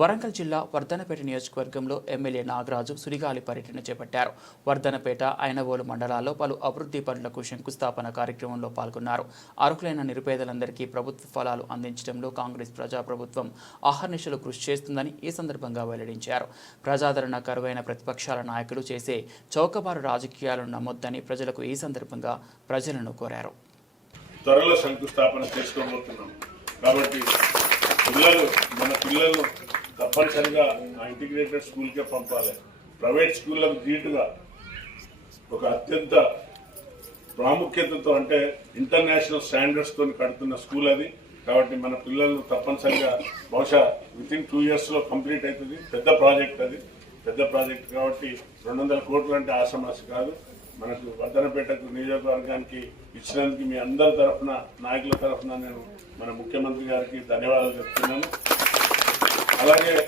వరంగల్ జిల్లా వర్ధనపేట నియోజకవర్గంలో ఎమ్మెల్యే నాగరాజు సుడిగాలి పర్యటన చేపట్టారు. వర్ధనపేట ఐనవోలు మండలాల్లో పలు అభివృద్ధి పనులకు శంకుస్థాపన కార్యక్రమంలో పాల్గొన్నారు. అర్హులైన నిరుపేదలందరికీ ప్రభుత్వ ఫలాలు అందించడంలో కాంగ్రెస్ ప్రజాప్రభుత్వం అహర్నిశలు కృషి చేస్తుందని ఈ సందర్భంగా వెల్లడించారు. ప్రజాదరణ కరువైన ప్రతిపక్షాల నాయకులు చేసే చౌకబారు రాజకీయాలను నమ్మొద్దని ప్రజలకు ఈ సందర్భంగా ప్రజలను కోరారు. త్వరలో శంకుస్థాపన చేసుకోబోతున్నాం. కాబట్టి పిల్లలు మన పిల్లలు తప్పనిసరిగా ఆ ఇంటిగ్రేటెడ్ స్కూల్కే పంపాలి. ప్రైవేట్ స్కూళ్ళకు ధీటుగా ఒక అత్యంత ప్రాముఖ్యతతో అంటే ఇంటర్నేషనల్ స్టాండర్డ్స్ తోని కడుతున్న స్కూల్ అది. కాబట్టి మన పిల్లలు తప్పనిసరిగా బహుశా విత్ ఇన్ టూ ఇయర్స్లో కంప్లీట్ అవుతుంది. పెద్ద ప్రాజెక్ట్ అది. పెద్ద ప్రాజెక్ట్ కాబట్టి రెండు వందల కోట్లు అంటే ఆసమాసి కాదు. మనకు వర్ధనపేటకు నియోజకవర్గానికి ఇచ్చినందుకు మీ అందరి తరఫున నాయకుల తరఫున నేను మన ముఖ్యమంత్రి గారికి ధన్యవాదాలు చెప్తున్నాను. అలాగే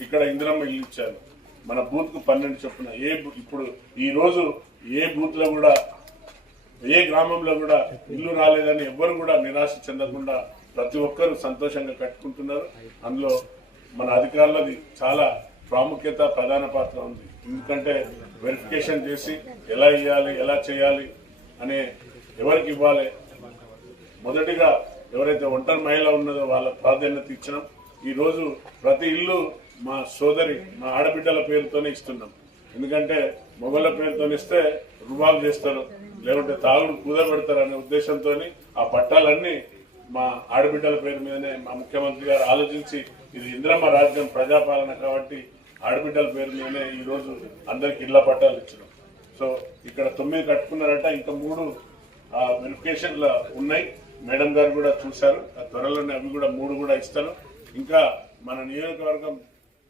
ఇక్కడ ఇందిరమ్మ ఇల్లు ఇచ్చారు. మన బూత్కు పన్నెండు చొప్పున ఏ బూ- ఇప్పుడు ఈరోజు ఏ బూత్లో కూడా ఏ గ్రామంలో కూడా ఇల్లు రాలేదని ఎవ్వరు కూడా నిరాశ చెందకుండా ప్రతి ఒక్కరూ సంతోషంగా కట్టుకుంటున్నారు. అందులో మన అధికారులది చాలా ప్రాముఖ్యత ప్రధాన పాత్ర ఉంది. ఎందుకంటే వెరిఫికేషన్ చేసి ఎలా ఇవ్వాలి ఎలా చేయాలి అనే ఎవరికి ఇవ్వాలి. మొదటిగా ఎవరైతే ఒంటరి మహిళ ఉన్నదో వాళ్ళ ప్రాధాన్యత ఇచ్చినాం. ఈరోజు ప్రతి ఇల్లు మా సోదరి మా ఆడబిడ్డల పేరుతోనే ఇస్తున్నాం. ఎందుకంటే మొగళ్ళ పేరుతో ఇస్తే రుబాబు చేస్తారు లేకుంటే తాగుడు కూదబెడతారు అనే ఉద్దేశంతో ఆ పట్టాలన్నీ మా ఆడబిడ్డల పేరు మీదనే మా ముఖ్యమంత్రి గారు ఆలోచించి ఇది ఇంద్రమ్మ రాజ్యం ప్రజాపాలన కాబట్టి ఆడబిడ్డల పేరు మీదనే ఈ రోజు అందరికి ఇళ్ళ పట్టాలు ఇచ్చినాం. సో ఇక్కడ తొమ్మిది కట్టుకున్నారట ఇంకా మూడు వెరిఫికేషన్లు ఉన్నాయి. మేడం గారు కూడా చూశారు ఆ త్వరలోనే అవి కూడా మూడు కూడా ఇస్తాను ఇంకా మన నియోజకవర్గం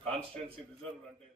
కాన్స్టిట్యున్సీ రిజర్వ్ అంటే